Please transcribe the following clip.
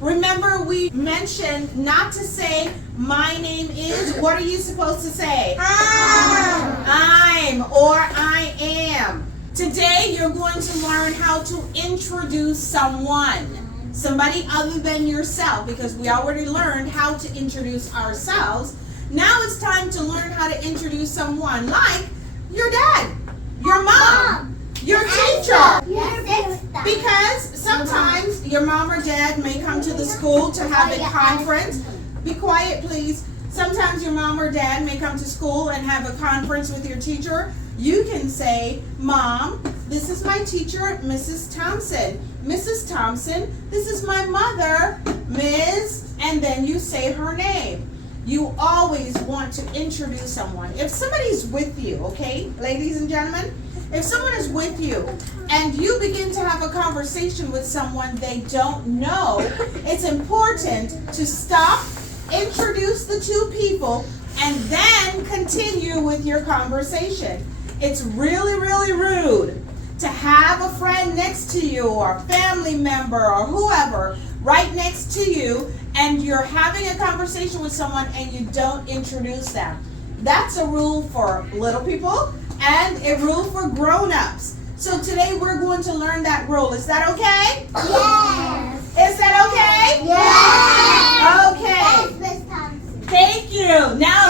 Remember, we mentioned not to say, my name is. What are you supposed to say? I'm or I am. Today, you're going to learn how to introduce someone. Somebody other than yourself, because we already learned how to introduce ourselves. Now it's time to learn how to introduce someone like your dad, your mom, your teacher. Because sometimes your mom or dad may come to the school to have a conference. Be quiet, please. Sometimes your mom or dad may come to school and have a conference with your teacher. You can say, Mom, this is my teacher, Mrs. Thompson. Mrs. Thompson, this is my mother, Ms. And then you say her name. You always want to introduce someone. If somebody's with you, okay, ladies and gentlemen, if someone is with you and you begin to have a conversation with someone they don't know, it's important to stop, introduce the two people, and then continue with your conversation. It's really, really rude to have a friend next to you or a family member or whoever right next to you and you're having a conversation with someone and you don't introduce them. That's a rule for little people and a rule for grown-ups. So today we're going to learn that rule. Is that okay? Yes. Is that okay? Yes. Okay. Yes, Miss Thompson. Thank you. Now